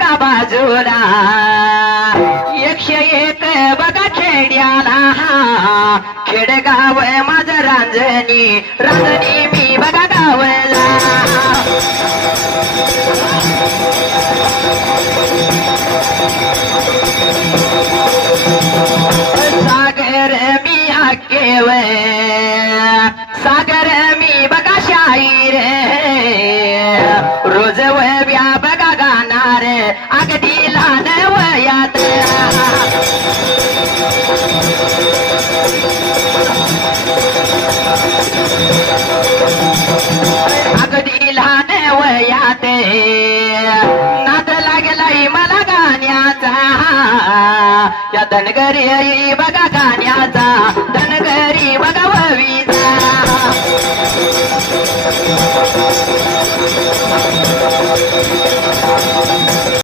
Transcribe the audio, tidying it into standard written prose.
बघा बाजूला 101 बघा खेड्याला खेडगाव माझं रांजणी रांजणी मी बघा गावला सागर मी हक्केव सागर मी बघा शाहीर रोज व्या बघा गाणार अगदी लहान वयात अगदी लहान वयात नाद लागलाय मला गाण्याचा या धनगरी बघा गाण्याचा धनगरी बघा ववीचा